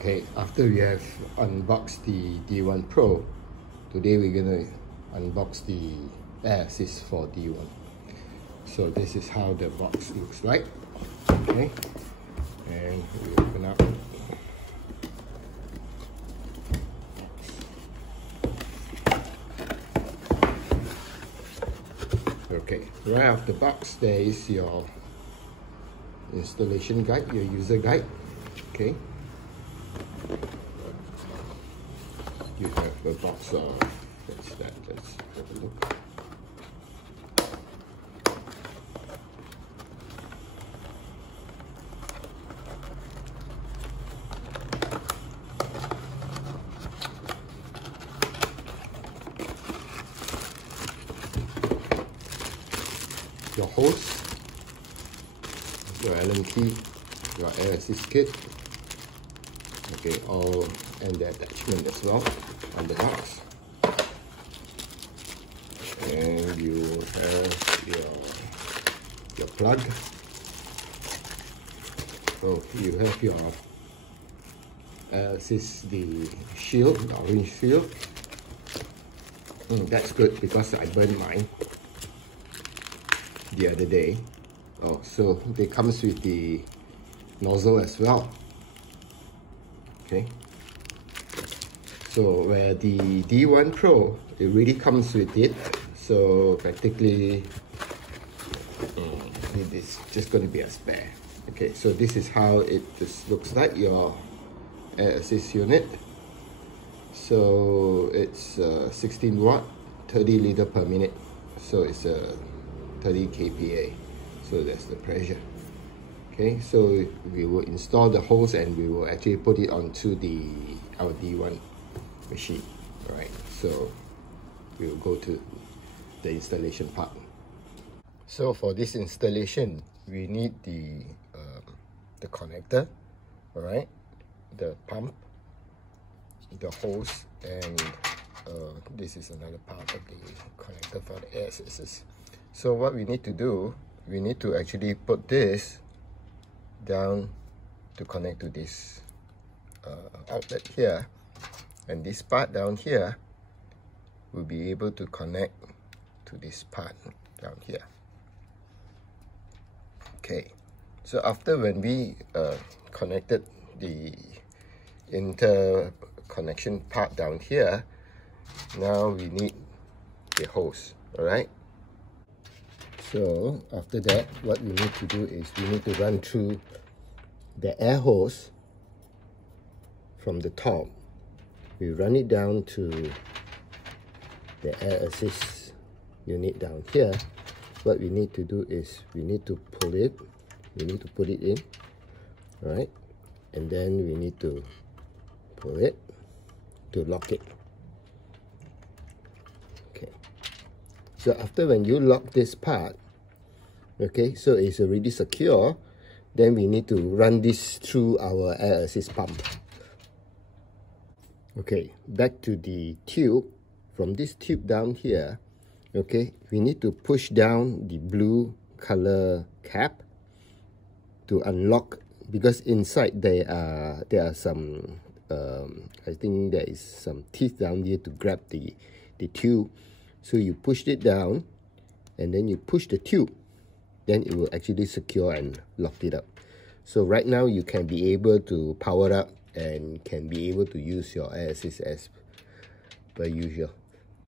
Okay, after we have unboxed the D1Pro, today we're gonna unbox the air assist for D1. So this is how the box looks like. Okay, and we open up. Okay, right out of the box there is your installation guide, your user guide. Okay, you have a box of, what's that? Let's have a look. Your hose, your Allen key, your air assist kit, okay, all, and the attachment as well on the box. And you have your plug. So you have your air assist, the shield, the orange shield. That's good because I burned mine the other day. Oh, so it comes with the nozzle as well. Okay, so where the D1Pro, it really comes with it, so practically it is just going to be a spare. Okay, so this is how it just looks like, your air assist unit. So it's 16 watt, 30 liter per minute, so it's a 30 kPa, so that's the pressure. Okay, so we will install the hose and we will actually put it onto our D1 machine. All right, so we will go to the installation part. So for this installation, we need the connector, all right, the pump, the hose, and this is another part of the connector for the air assist. So what we need to do, we need to actually put this down to connect to this outlet here, and this part down here will be able to connect to this part down here. Okay, so after when we connected the interconnection part down here, now we need the hose. All right, so after that, what we need to do is we need to run through the air hose from the top. We run it down to the air assist unit down here. What we need to do is we need to pull it, we need to put it in, right? And then we need to pull it to lock it. Okay, so after when you lock this part, okay, so it's already secure, then we need to run this through our air assist pump. Okay, back to the tube. From this tube down here, okay, we need to push down the blue color cap to unlock, because inside there are some I think there is some teeth down here to grab the tube. So you push it down and then you push the tube, then it will actually secure and lock it up. So right now you can be able to power up and can be able to use your air assist as per usual.